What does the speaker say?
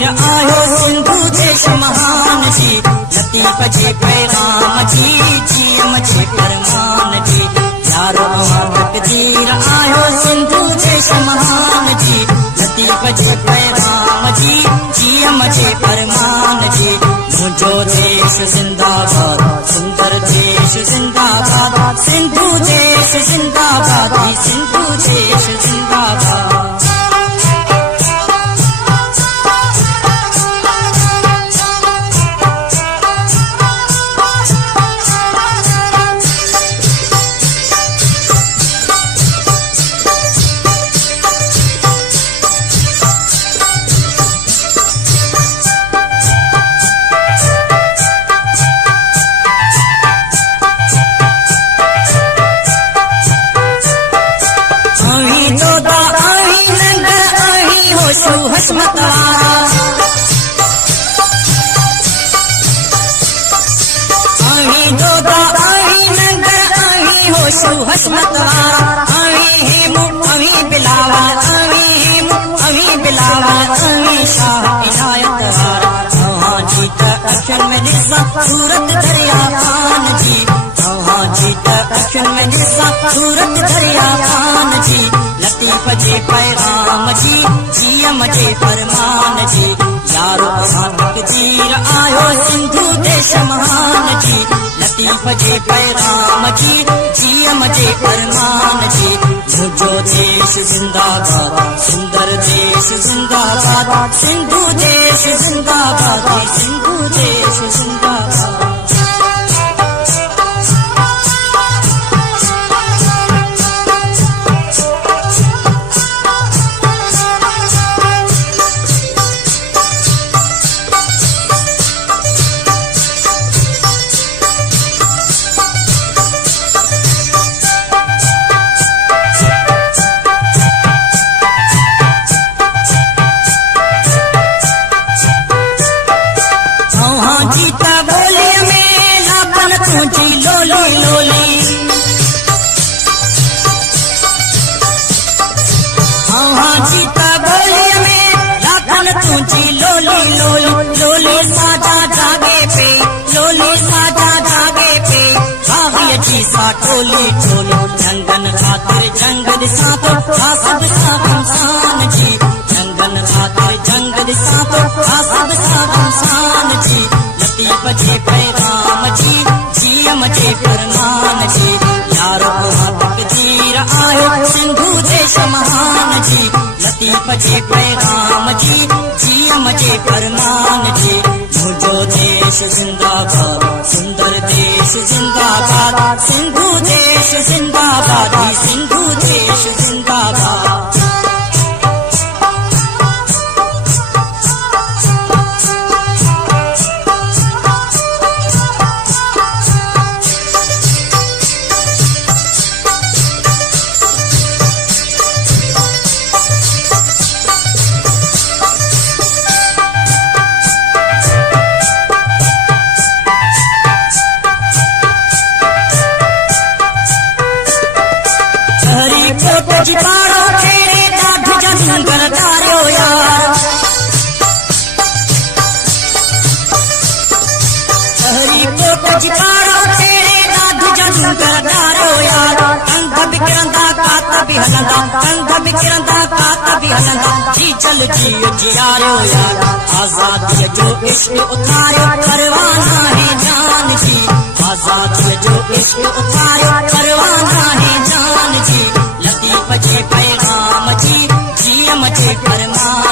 तीर आयो सिंधु देश महान जी लतीफ जे पैगाम जी जीएम जे फरमान जी यारो तकदीर आयो सिंधु देश महान जी लतीफ जे पैगाम जी जीएम जे फरमान जी मुझो देश जिंदाबाद सुंदर देश जिंदाबाद सिंधु देश जिंदाबाद सिंधु देश जिंदाबाद हसमत वारा आही दोदा आही नंगर आही होशु हसमत वारा आही हेमु आही बिलावल आही हेमु आही बिलावल आही शाह इनायत वारा तव्हां जी त अखियुनि में ॾिसां सूरत दरिया खान जी तव्हां जी त अखियुनि में ॾिसां सूरत दरिया खान जी लतीफ जे पैगाम जी जीएम जे फरमान जी यारो तकदीर आयो सिंधु देश महान जी लतीफ जे पैगाम जी जीएम जे फरमान जी मुझो देश जिंदाबाद सुंदर देश जिंदाबाद सिंधु देश जिंदाबाद सिंधु देश जिंदाबाद जीता बोली में लापन तुझी लोली लोली हाँ जीता बोली में लापन तुझी लोली लोली लोली साजा जागे पे लोली साजा जागे पे बागी जी सा टोली टोली जंगन खातिर जंग दिसा तो हासद सा इंसान जी जंगन खातिर जंग दिसा तो हासद सा इंसान जी लतीफ जे पैगाम जी जीएम जे फरमान जी यारो तकदीर आयो सिंधु देश महान जी लतीफ जे पैगाम जी जीएम जे फरमान जी मुझो देश जिंदाबाद सुंदर देश जिंदाबाद सिंधु देश जिंदाबाद सिंधु देश जिंदाबाद जी पारो तेरे दाद जंगल तारो यार हरी कोट जी पारो तेरे दाद जंगल तारो यार अंग बिकरंदा कात भी हलंदा अंग बिकरंदा कात भी हलंदा जी चल जी जियारो यार आजादी जो इश्क उतारो परवाना है जान जी आजादी जो इश्क उतारो परवाना है जान जी लतीफ जे पैगाम जी जीएम जे फरमान